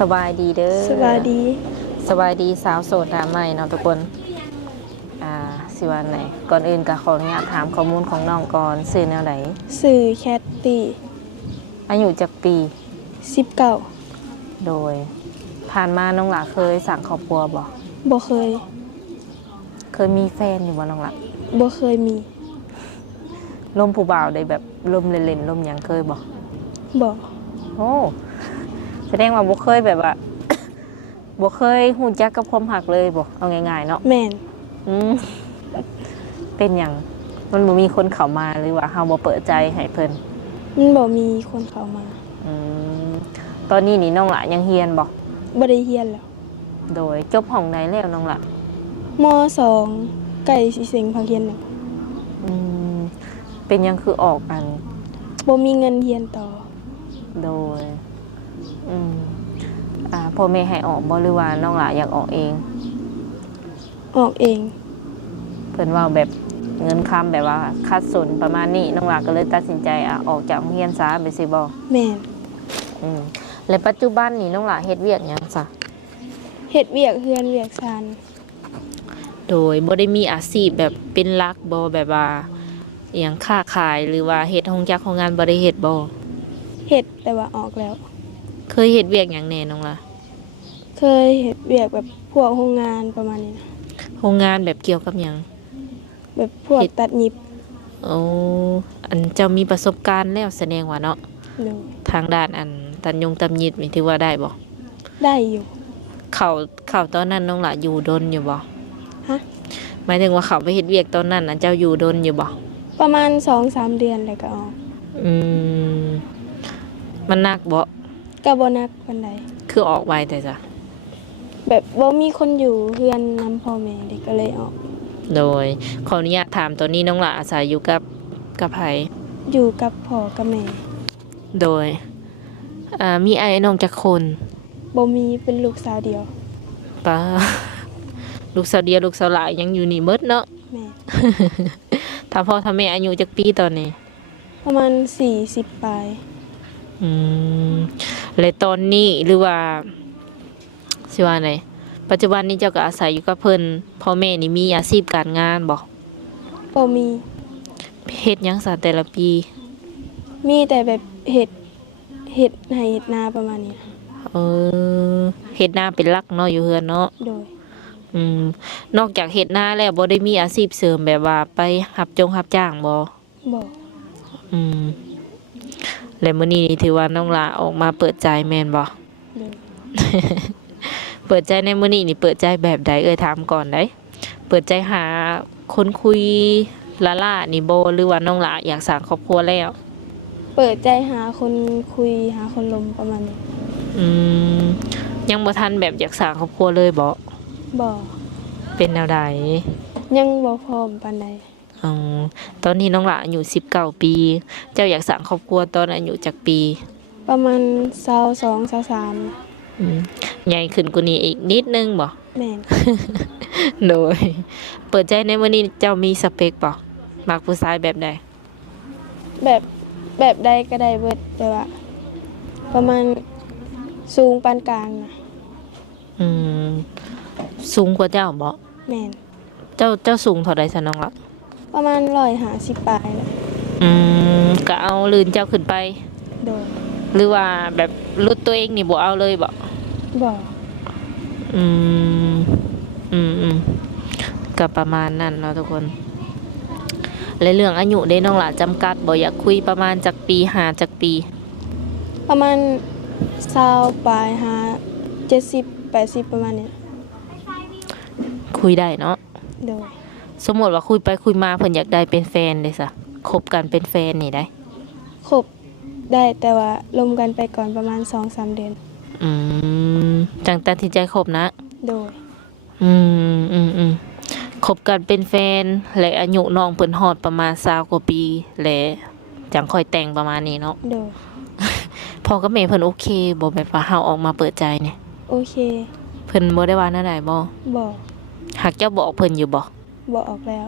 สบายดีเด้อสวัสดีสบายดีสาวโสดหน้าใหม่เนาะทุกคนสิวันไหนก่อนอื่นก็ขออนุญาตถามข้อมูลของน้องก่อนชื่อแนวไหนสื่อแคตตี้อายุจักปี19โดยผ่านมาน้องหลาเคยสั่งครอบครัวบ่เคยมีแฟนอยู่บ่น้องหลาบ่เคยมีลมผู้บ่าวได้แบบลมเล่นๆลมหยังเคยบ่โอ้แสดงว่าบ่เคยแบบว่า บ่เคยฮู้จักกับความรักเลยบ่เอาง่ายๆเนาะแม่นเป็นหยังมันบ่มีคนเข้ามาหรือว่าเฮาบ่เปิดใจให้เพิ่นมันบ่มีคนเข้ามาตอนนี้นี่น้องหละยังเรียนบ่ได้เรียนแล้วโดยจบห้องใดแล้วน้องหละม.2 ใกล้สิเซ็งภาคเรียนแล้วเป็นยังคือออกอันบ่มีเงินเรียนต่อโดยพ่อแม่ให้ออกบ่หรือว่าน้องหละอยากออกเองออกเองเพิ่นว่าแบบเงินค้ำแบบว่าคัดสนประมาณนี้น้องหละก็เลยตัดสินใจออกจากโรงเรียนซะไปสิบ่แม่นและปัจจุบันนี่น้องหละเฮ็ดเวียกหยังซะเฮ็ดเวียกเฮือนเวียกชานโดยบ่ได้มีอาชีพแบบเป็นหลักบ่แบบว่าอหยังค้าขายหรือว่าเฮ็ดโรงจักโรงงานบ่ได้เฮ็ดบ่เฮ็ดแต่ว่าออกแล้วเคยเฮ็ดเวียกหยังแน่น้องล่ะเคยเฮ็ดเวียกแบบพวกโรงงานประมาณนี้นะโรงงานแบบเกี่ยวกับหยังแบบพวกตัดเย็บโอ้อันเจ้ามีประสบการณ์แล้วแสดงว่าเนาะทางด้านอันตัดตำยิดนี่ถือว่าได้บ่ได้อยู่เขาตอนนั้นน้องล่ะอยู่ดนอยู่บ่ฮะหมายถึงว่าเขาไปเฮ็ดเวียกตอนนั้นน่ะเจ้าอยู่ดนอยู่บ่ประมาณ 2-3 เดือนแล้วก็ออกมันหนักบ่ก็บ่หนักปานใดคือออกไวแต่จ้ะแบบบ่มีคนอยู่เฮือนนำพ่อแม่เด็กก็เลยออกโดยขออนุญาตถามตอนนี้น้องหล่ะอาศัยอยู่กับไผอยู่กับพ่อกับแม่โดยมีไอ้น้องจักคนบ่มีเป็นลูกสาวเดียวป้าลูกสาวเดียวลูกสาวหลายยังอยู่นี่เบิดเนาะแม่ ถ้าพ่อถ้าแม่อายุจักปีตอนนี้ประมาณ40ปลายและตอนนี้หรือว่าสิว่าไงปัจจุบันนี้เจ้าก็อาศัยอยู่กับเพิ่นพ่อแม่นี่มีอาชีพการงานบ่มีเฮ็ดหยังซะแต่ละปีมีแต่แบบเฮ็ดให้เฮ็ดนาประมาณนี้เฮ็ดนาเป็นหลักเนาะอยู่เฮือนเนาะโดยนอกจากเฮ็ดนาแล้วบ่ได้มีอาชีพเสริมแบบว่าไปรับจ้างบ่และมื้อนี้ถือว่าน้องลาออกมาเปิดใจแม่นบ่ เปิดใจในมื้อนี้นี่เปิดใจแบบใดถามก่อนได้เปิดใจหาคนคุยล่านี่บ่หรือว่าน้องลาอยากสร้างครอบครัวแล้วเปิดใจหาคนคุยหาคนลมประมาณนี้ยังบ่ทันแบบอยากสร้างครอบครัวเลยบ่เป็นแนวใดยังบ่พร้อมปานใดตอนนี้น้องหละอายุ19ปีเจ้าอยากสร้างครอบครัวตอนอายุจักปีประมาณ22-23ใหญ่ขึ้นกว่านี้อีกนิดนึงบ่แม่น โดยเปิดใจในมื้อนี้เจ้ามีสเปคบ่มักผู้ชายแบบใดแบบใดก็ได้เบิดแต่ว่าประมาณสูงปานกลางนะสูงกว่าเจ้าบ่แม่นเจ้าสูงเท่าใดซะน้องล่ะประมาณ150ปลายแหละก็เอาลื่นเจ้าขึ้นไปโดยหรือว่าแบบลดตัวเองนี่บ่เอาเลยบ่ก็ประมาณนั้นเนาะทุกคนและเรื่องอายุได้น้องล่ะจำกัดบ่อยากคุยประมาณจักปีหาจักปีประมาณ20ปลายหา70-80ประมาณนี้คุยได้เนาะโดยสมมติว่าคุยไปคุยมาเพิ่นอยากได้เป็นแฟนเลยซะคบกันเป็นแฟนนี่ได้คบได้แต่ว่าลมกันไปก่อนประมาณ 2-3 เดือนจังตัดสินใจคบนะโดยคบกันเป็นแฟนและอายุน้องเพิ่นฮอดประมาณ20กว่าปีและจังค่อยแต่งประมาณนี้เนาะโดยพ่อกับแม่เพิ่นโอเคบ่แบบว่าเฮาออกมาเปิดใจนี่โอเคเพิ่นบ่ได้ว่าแนวใดบ่หากเจ้าบอกเพิ่นอยู่บ่บอกออกแล้ว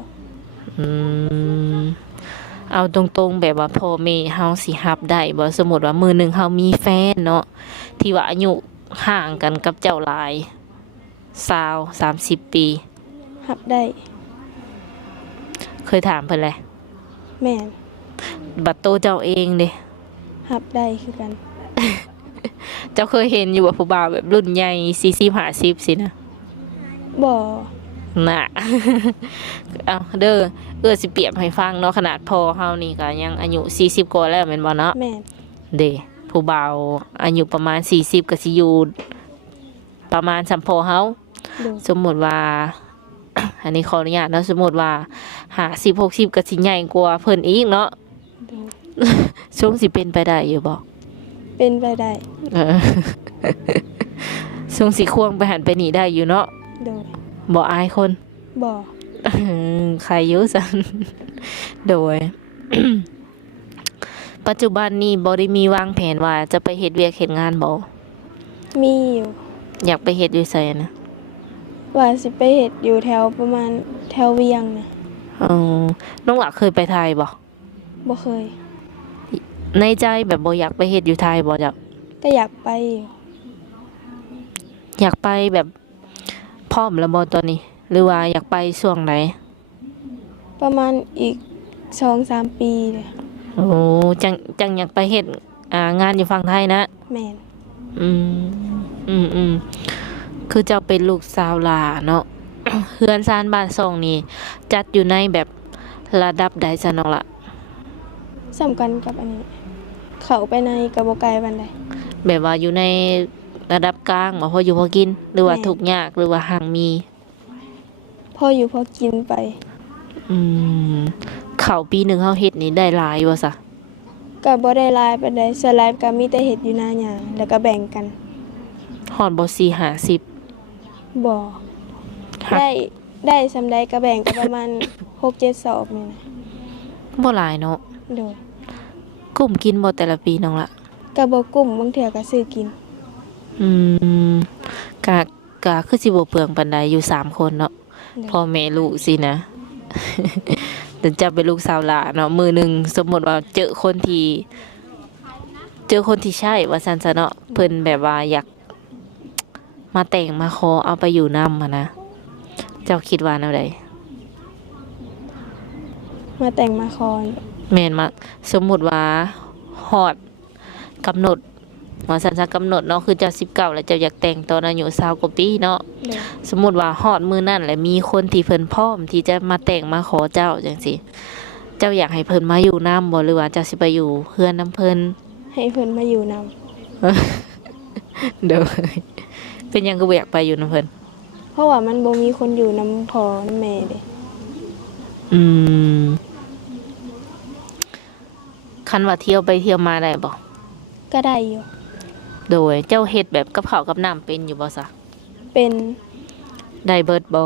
เอาตรงๆแบบว่าพ่อแม่เฮาสิรับได้บ่สมมุติว่ามื้อนึงเฮามีแฟนเนาะที่ว่าอายุ ห่างกันกับเจ้าหลาย30 ปี หับได้ เคยถามเพิ่นแหละ แม่น บัดโตเจ้าเองเด้ หับได้คือกัน เจ้าเคยเห็นอยู่ว่าผู้บ่าวแบบรุ่นใหญ่40 50สินะ บ่ น่ะ เอาเด้อสิเปรียบให้ฟังเนาะขนาดพ่อเฮานี่ก็ยังอายุ40กว่าแล้วแม่นบ่เนาะ แม่น เด้ผู้บ่าวอายุประมาณ40ก็สิอยู่ประมาณสำพ่อเฮา โดย สมมุติว่า อันนี้ขออนุญาตเนาะสมมุติว่า50 60ก็สิใหญ่กว่าเพิ่นอีกเนาะ โดย ช่วงสิเป็นไปได้อยู่บ่ เป็นไปได้ เออ ช่วงสิควงไปหันไปนี่ได้อยู่เนาะ โดย บ่อายคน บ่ ใครอยุ่สัน โดย ปัจจุบันนี้บ่ได้มีวางแผนว่าจะไปเฮ็ดเวียกเฮ็ดงานบ่ มีอยู่ อยากไปเฮ็ดอยู่ไสนะ ว่าสิไปเฮ็ดอยู่แถวประมาณแถวเวียงนะ อ๋อน้องหลักเคยไปไทยบ่ บ่เคย ในใจแบบบ่อยากไปเฮ็ดอยู่ไทยบ่จ้ะ ก็อยากไปอยู่ อยากไปแบบพร้อมแล้วบ่ตอนนี้ หรือว่าอยากไปช่วงไหน ประมาณอีก 2-3 ปีเลย โอ้จังอยากไปเฮ็ดงานอยู่ฝั่งไทยนะ แม่น อืมคือเจ้าเป็นลูกสาวหลาเนาะ เฮือนซานบ้านซ่องนี่จัดอยู่ในแบบระดับใดซะน้องละ สำคัญกับอันนี้ เข้าไปในกระบ่ไกลปานใด แบบว่าอยู่ในระดับกลางบ่พออยู่พอกิน หรือว่า แม่ ทุกข์ยากหรือว่าห่างมี พออยู่พอกินไป อืมข้าวปีหนึงเฮาเฮ็ดนี่ได้หลายบ่ซะ ก็บ่ได้หลายปานใดส่วนหลายก็มีแต่เฮ็ดอยู่หน้าหญ้าแล้วก็แบ่งกัน ฮอดบ่4 50 บ่ หัก ได้ซำใดก็แบ่งกันประมาณ 6-7 สอบนี่นะ บ่หลายเนาะ โดย กลุ่มกินบ่แต่ละปีน้องละ ก็บ่กุ้มบางเทื่อก็ซื้อกิน อืมกะคือสิบ่เปลืองปานใดอยู่3 คนเนาะ พ่อแม่ลูกสินะ แต่จะเป็นลูกสาวหลานเนาะมือหนึ่งสมมติว่าเจอคนที่ใช่ว่าซันซะเนาะเพิ่นแบบว่าอยากมาแต่งมาขอเอาไปอยู่นำอะนะเจ้าคิดว่าแนวใด มาแต่งมาคอน แม่นมาสมมุติว่าฮอดกำหนดว่าซันซะกำหนดเนาะคือเจ้า19แล้วเจ้าอยากแต่งตอนอายุ20กว่าปีเนาะ โดย สมมุติว่าฮอดมือนั่นแหละมีคนที่เพิ่นพร้อมที่จะมาแต่งมาขอเจ้าจังซี่เจ้าอยากให้เพิ่นมาอยู่นำบ่หรือว่าเจ้าสิไปอยู่เฮือนนำเพิ่น ให้เพิ่นมาอยู่นำ เด้อเป็นหยังก็บ่อยากไปอยู่นำเพิ่น เพราะว่ามันบ่มีคนอยู่นำพ่อนำแม่เด้ อืมคันว่าเที่ยวไปเที่ยวมาได้บ่ ก็ได้อยู่ โดยเจ้าเฮ็ดแบบกับข้าวกับน้ำเป็นอยู่บ่ซะ เป็น ได้เบิดบ่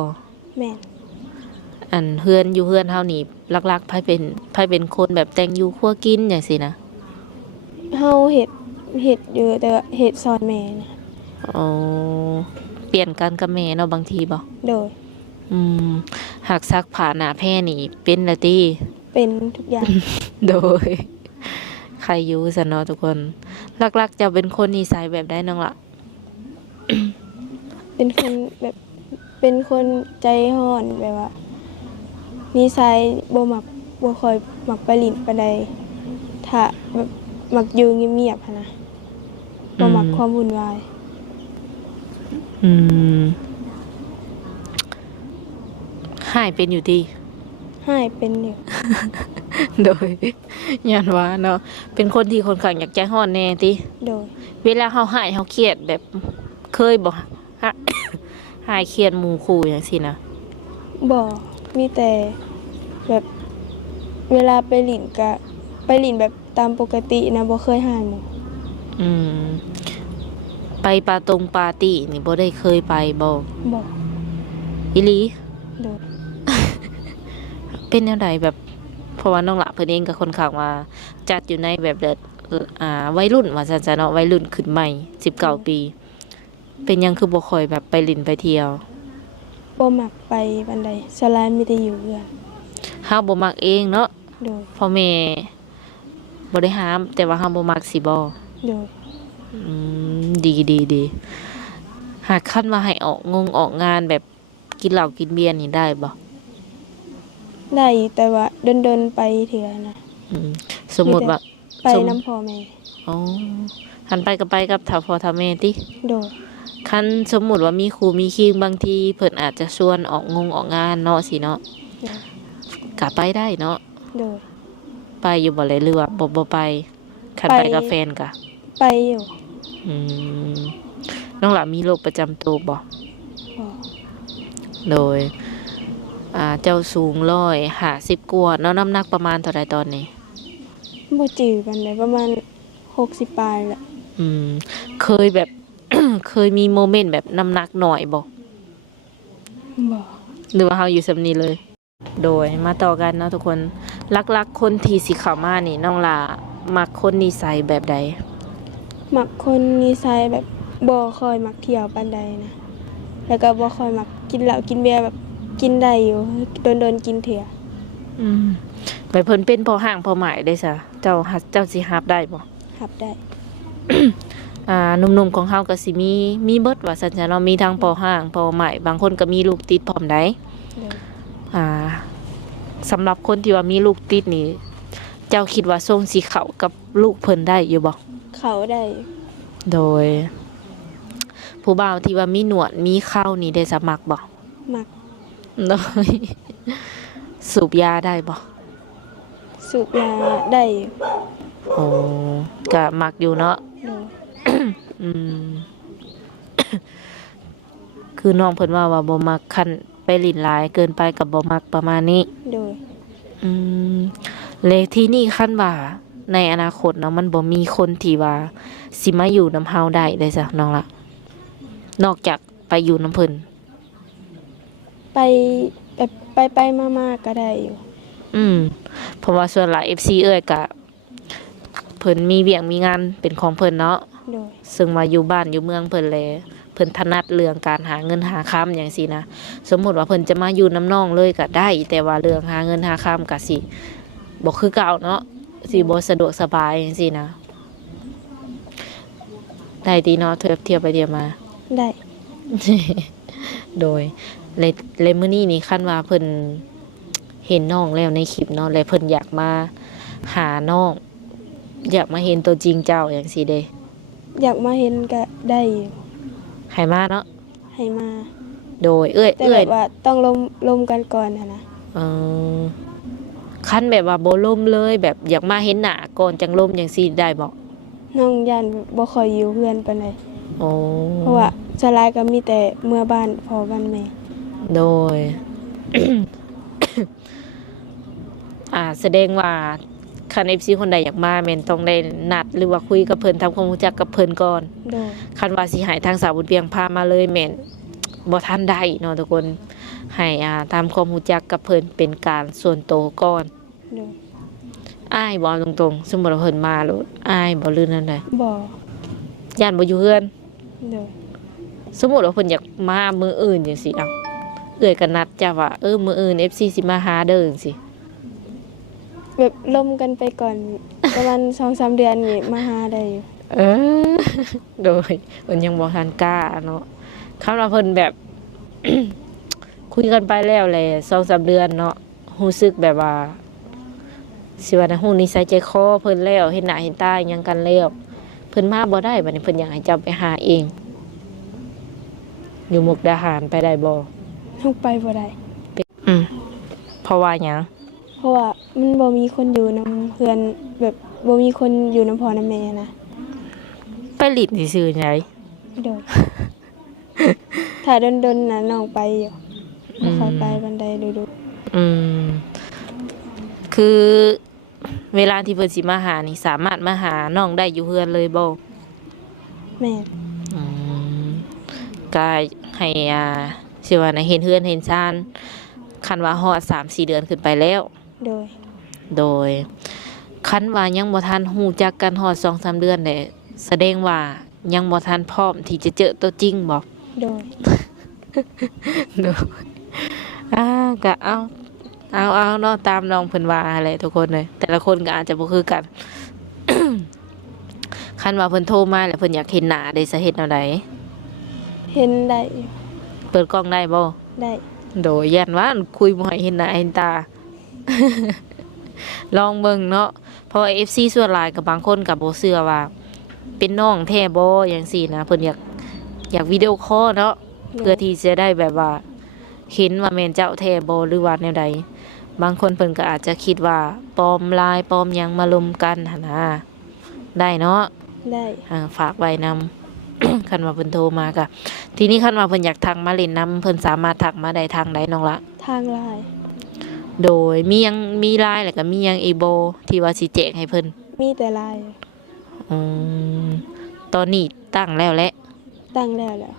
แม่น อันเฮือนอยู่เฮือนเฮานี่หลักๆไผเป็นคนแบบแต่งอยู่ครัวกินจังซี่นะ เฮาเฮ็ดอยู่แต่ว่าเฮ็ดซอยแม่นะ อ๋อเปลี่ยนกันกับแม่เนาะบางทีบ่ โดย อืมหากซักผ้าหน้าแพร่นี่เป็นละติ เป็นทุกอย่าง โดย ใครอยู่ซะเนาะทุกคนหลักๆจะเป็นคนนิสัยแบบใดน้องล่ะ เป็นคนแบบเป็นคนใจร้อนแบบว่านิสัยบ่ค่อยมักไปลิ้นปานใดถ้าแบบมักอยู่เงียบๆหันนะบ่มักความวุ่นวาย อืมหายเป็นอยู่ดี ให้เป็นอยู่ โดยย้อนว่าเนาะเป็นคนที่ค่อนข้างอยากใจร้อนแน่ติ โดย เวลาเฮาหายเฮาเครียดแบบเคยบ่ ฮะ หายเครียดหมู่คู่จังซี่นะ บ่มีแต่แบบเวลาไปลิ้นก็ไปลิ้นแบบตามปกตินะบ่เคยหายหมู่ อืมไปปาตรงปาร์ตี้นี่บ่ได้เคยไปบ่ บ่ อีหลี โดย เป็นแนวใดแบบเพราะว่าน้องหละเพิ่นเองก็ค่อนข้างว่าจัดอยู่ในแบบเด็ดวัยรุ่นว่าซั่นซะเนาะวัยรุ่นขึ้นใหม่19 ปี เป็นหยังคือบ่ค่อยแบบไปเลินไปเที่ยว บ่มักไปปานใดสลายมีแต่อยู่เรือน เฮาบ่มักเองเนาะ โดย พ่อแม่บ่ได้ห้าม แต่ว่าเฮาบ่มักสิบ่ โดย ดีดีดีหากขั้นมาให้ออกงานแบบกินเหล้ากินเบียร์นี่ได้บ่ ได้แต่ว่าเดินๆไปเถื่อนะ สมมุติว่า ไปน้ำพ่อแม่ อ๋อหันไปก็ไปกับท่าพ่อท่าแม่ติ โดย คันสมมุติว่ามีครูมีคิงบางทีเพิ่นอาจจะชวนออกงานเนาะสิเนาะ โดย ก็ไปได้เนาะ โดย ไปอยู่บ่เลยหรือว่าบ่ไปคันไป ไป กับแฟนก็ ไปอยู่ อืมน้องหล่ะมีโรคประจำตัวบ่ บ่ โดยเจ้าสูง150กว่าเนาะน้ำหนักประมาณเท่าใดตอนนี้ บ่จือกันเลยประมาณ60ปลายแหละ เคยแบบ เคยมีโมเมนต์แบบน้ำหนักหน่อยบ่ บ่ หรือว่าเฮาอยู่สำนี้เลย โดยมาต่อกันเนาะทุกคนลักๆคนที่สิเข้ามานี่น้องหล่ะมักคนนิสัยแบบใด มักคนนิสัยแบบบ่ค่อยมักเที่ยวปานใดนะแล้วก็บ่ค่อยมักกินเหล้ากินเบียร์แบบกินได้อยู่โดนๆกินเถื่อ ไปเพิ่นเป็นพอห้างพอหมายได้ซะเจ้าสิรับได้บ่ รับได้ หนุ่มๆของเฮาก็สิมีเบิดว่าซั่นจ้ะเนาะมีทั้งพอห้างพอหมายบางคนก็มีลูกติดพร้อมได้ โดย สำหรับคนที่ว่ามีลูกติดนี่เจ้าคิดว่าทรงสิเข้ากับลูกเพิ่นได้อยู่บ่ เขาได้ โดย ผู้บ่าวที่ว่ามีหนวดมีเครานี่ได้สมัครบ่ มัก โดย สูบยาได้บ่ สูบยาได้อยู่ โอ้ก็มักอยู่เนาะ โดย อืม คือน้องเพิ่นว่าบ่มักคันไปลิ้นหลายเกินไปก็บ่มักประมาณนี้ โดย อืมเลยที่นี่คันว่าในอนาคตเนาะมันบ่มีคนที่ว่าสิมาอยู่นำเฮาได้เลยจ้ะน้องละนอกจากไปอยู่นำเพิ่น ไปแบบไปมาๆก็ได้อยู่ เพราะว่าส่วนหลาย FC เอ้ยก็เพิ่นมีเวียกมีงานเป็นของเพิ่นเนาะ โดย ซึ่งมาอยู่บ้านอยู่เมืองเพิ่นแลเพิ่นถนัดเรื่องการหาเงินหาค้ำอย่างซี้นะสมมุติว่าเพิ่นจะมาอยู่น้ำน้องเลยก็ได้ แต่ว่าเรื่องหาเงินหาค้ำก็สิบ่คือเก่าเนาะสิบ่สะดวกสบายจังซี่นะได้ดีเนาะเทียบไปเทียบมา ได้ โดยเลยมื้อนี้นี่คันว่าเพิ่นเห็นน้องแล้วในคลิปเนาะแล้วเพิ่นอยากมาหาน้องอยากมาเห็นตัวจริงเจ้าอย่างซี่เด้ อยากมาเห็นก็ได้อยู่ ให้มาเนาะ ให้มา โดยเอ้ย แต่แบบว่าต้องลมกันก่อนนะ เออคันแบบว่าบ่ล่มเลยแบบอยากมาเห็นหน้าก่อนจังล่มจังซี่ได้บ่ น้องย่านบ่ค่อยอยู่เพื่อนปานใด โอ้ เพราะว่าสลายก็มีแต่เมื่อบ้านพ่อบ้านแม่ โดย แสดงว่าคัน FC คนใดอยากมาแม่นต้องได้นัดหรือว่าคุยกับเพิ่นทำความรู้จักกับเพิ่นก่อน โดย คันว่าสิให้ทางสาวบุญเพียงพามาเลยแม่นบ่ทันได้เนาะทุกคนให้ตามความรู้จักกับเพิ่นเป็นการส่วนตัวก่อน โดย อ้ายบ่ตรงๆสมมุติว่าเพิ่นมาโลดอ้ายบ่ลือนั่นใด บ่ ย่านบ่อยู่เฮือน โดย สมมุติว่าเพิ่นอยากมามื้ออื่นจังซี่เอาเอื้อยก็นัดจ้ะว่ามื้ออื่น FC สิมาหาเด้อจังซี่ แบบลมกันไปก่อน ประมาณ 2-3 เดือนนี่มาหาได้อยู่ เออ โดยเพิ่นยังบ่ทันกล้าเนาะคำว่าเพิ่นแบบ คุยกันไปแล้วแหละ 2-3 เดือนเนาะรู้สึกแบบว่าสิว่านะฮู้นิสัยใจคอเพิ่นแล้วเห็นหน้าเห็นตาหยังกันแล้วเพิ่นมาบ่ได้บัดนี้เพิ่นอยากให้เจ้าไปหาเอง อยู่มุกดาหารไปได้บ่ ลงไปบ่ได้ เพราะว่าหยัง เพราะว่ามันบ่มีคนอยู่นํเพื่อนแบบบ่มีคนอยู่นํพ่อนำแม่นะ ไปลิ้นซื่อๆไง โดย ถ้าดนๆน่ะน้องไปอยู่บ่ค่อยไปปานใดดู อืมคือเวลาที่เพิ่นสิมาหานี่สามารถมาหาน้องได้อยู่เฮือนเลยบ่ แม่น อืมก็ให้สิว่านะเห็นเฮือนเห็นชานคันว่าฮอด 3-4 เดือนขึ้นไปแล้ว โดย โดยคันว่ายังบ่ทันฮู้จักกันฮอด 2-3 เดือนได้แสดงว่ายังบ่ทันพร้อมที่จะเจอตัวจริงบ่ โดย โดยก็เอาเนาะตามน้องเพิ่นว่าแหละทุกคนเลยแต่ละคนก็อาจจะบ่คือกัน คัน คันว่าเพิ่นโทรมาแล้วเพิ่นอยากเห็นหน้าได้สาเหตุแนวใด เห็นได้อยู่ เปิดกล้องได้บ่ ได้ โดยยันว่าคุยบ่ให้เห็นหน้าเห็นตา ลองเบิ่งเนาะเพราะว่า FC ส่วนหลายกับบางคนก็บ่เชื่อว่า เป็นน้องแท้บ่จังซี่นะเพิ่นอยากวิดีโอคอลเนาะเพื่อที่จะได้แบบว่าเห็นว่าแม่นเจ้าแท้บ่หรือว่าแนวใดบางคนเพิ่นก็อาจจะคิดว่าปลอมลายปลอมหยังมารวมกันหั่นนะได้เนาะ ได้ ฝากไว้นำ คันว่าเพิ่นโทรมาก็ทีนี้คันว่าเพิ่นอยากทักมาเล่นนำเพิ่นสามารถทักมาได้ทางใดน้องละ ทางไลน์ โดยมีไลน์แล้วก็มียังอีโบที่ว่าสิแจกให้เพิ่น มีแต่ไลน์ อืมตอนนี้ตั้งแล้วแหละ ตั้งแล้วแหละ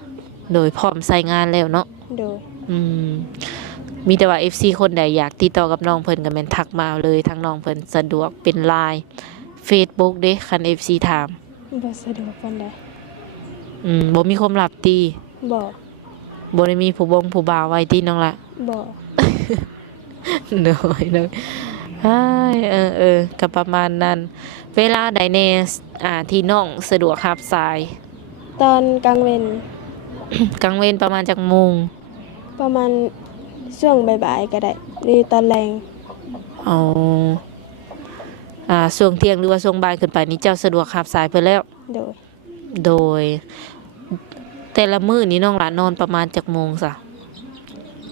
โดยพร้อมใส่งานแล้วเนาะ โดย อืมมีแต่ว่า FC คนใดอยากติดต่อกับน้องเพิ่นก็แม่นทักมาเลยทางน้องเพิ่นสะดวกเป็น LINE Facebook เด้คัน FC ถาม บ่สะดวกปานใด บ่มีความลับติ บ่ บ่ได้มีผู้บ่าวไว้ติน้องละ บ่ โดยอ้ายก็ประมาณนั้น เวลาใดแน่ที่น้องสะดวกรับสาย ตอนกลางเวน กลางเวรประมาณจักโมง ประมาณช่วงบ่ายๆก็ได้หรือตอนแรง อ๋อช่วงเที่ยงหรือว่าช่วงบ่ายขึ้นไปนี่เจ้าสะดวกรับสายเพิ่นแล้ว โดย โดย แต่ละมื้อนี้น้องหลานนอนประมาณจักโมงซะ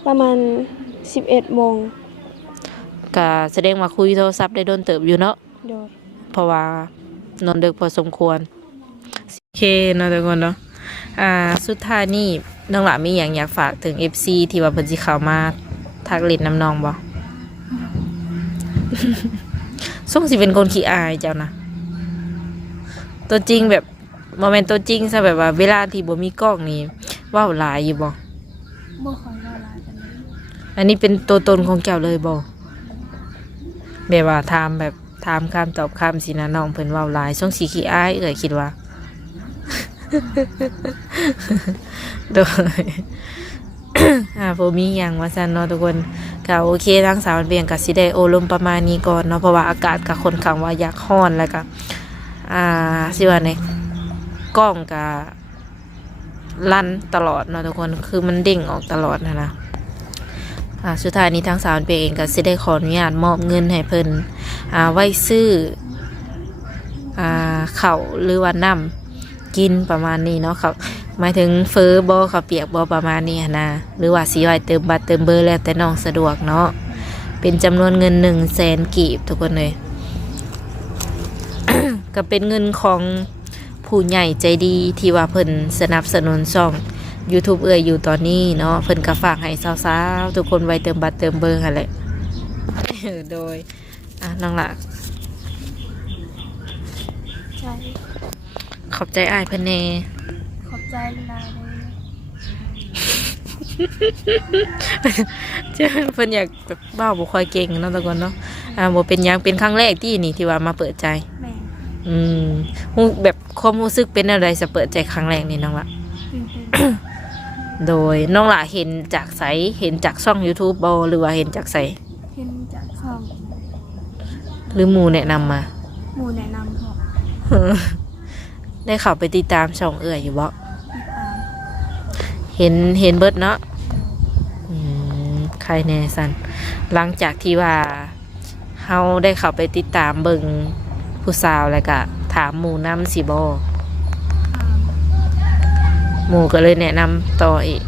ประมาณ 11 โมง ก็แสดงว่าคุยโทรศัพท์ได้โดนเติบอยู่เนาะ โดย เพราะว่านอนดึกพอสมควรโอเคเนาะทุกคนเนาะสุดท้ายนี่น้องหลานมีหยังอยากฝากถึง FC ที่ว่าเพิ่นสิเข้ามาทักเล่นน้ำน้องบ่ ส่งสิเป็นคนขี้อายเจ้านะตัวจริงแบบโมเมนต์ตัวจริงซะแบบว่าเวลาที่บ่มีกล้องนี่เว้าหลายอยู่บ่ บ่ค่อยเว้าหลายปานใด อันนี้เป็นตัวตนของเจ้าเลยบ่แบบว่าถามคำตอบคำสินะน้องเพิ่นเว้าหลายส่งสิขี้อายคิดว่า โดย บ่มีหยังว่าซั่นเนาะทุกคนก็โอเคทางสาวเบียงก็สิได้โอลมประมาณนี้ก่อนเนาะเพราะว่าอากาศก็ค่อนข้างว่าอยากร้อนแล้วก็สิว่าไงกล้องก็ลั่นตลอดเนาะทุกคนคือมันเด้งออกตลอดนะสุดท้ายนี้ทางสาวเบียงเองก็สิได้ขออนุญาตมอบเงินให้เพิ่นไว้ซื้อข้าวหรือว่าน้ำกินประมาณนี้เนาะครับหมายถึงเฟอบ่ข้าวเปียกบ่ประมาณนี้นะหรือว่าสิไว้เติมบัตรเติมเบอร์แล้วแต่น้องสะดวกเนาะเป็นจำนวนเงิน100,000 กีบทุกคนเลย ก็เป็นเงินของผู้ใหญ่ใจดีที่ว่าเพิ่นสนับสนุนช่อง YouTube อยู่ตอนนี้เนาะเพิ่นก็ฝากให้สาวๆทุกคนไว้เติมบัตรเติมเบอร์หั่นแหละ โดยน้องละ ใช่ ขอบใจอ้ายเพิ่นแน่ ขอบใจหลายเลย เจ้าเพิ่นอยากแบบเว้าบ่ค่อยเก่งเนาะทุกคนเนาะบ่เป็นหยังเป็นครั้งแรกที่ว่ามาเปิดใจ แม่ ฮู้แบบความรู้สึกเป็นอะไรจะเปิดใจครั้งแรกนี่น้องละ โดยน้องละเห็นจากไสเห็นจากช่อง YouTube บ่หรือว่าเห็นจากไส เห็นจากช่อง หรือหมู่แนะนำมา หมู่แนะนำพอ ได้เข้าไปติดตามช่องอยู่บ่ ติดตาม เห็นเบิดเนาะใครแน่สันหลังจากที่ว่าเฮาได้เข้าไปติดตามเบิ่งผู้สาวแล้วก็ถามหมู่นำสิบ่ ถาม หมู่ก็เลยแนะนำต่ออีก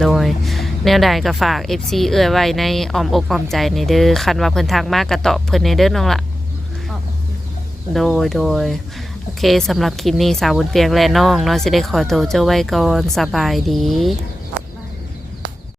โดยแนวใดก็ฝาก FC ไว้ในอ้อมอกอ้อมใจในเด้อคันว่าเพิ่นทักมาก็ตอบเพิ่นในเด้อน้องละ ออก โดยโอเคสำหรับคลิปนี้สาวบุญเปียงและน้องเนาะสิได้ขอตัวเจ้าไว้ก่อนสบายดี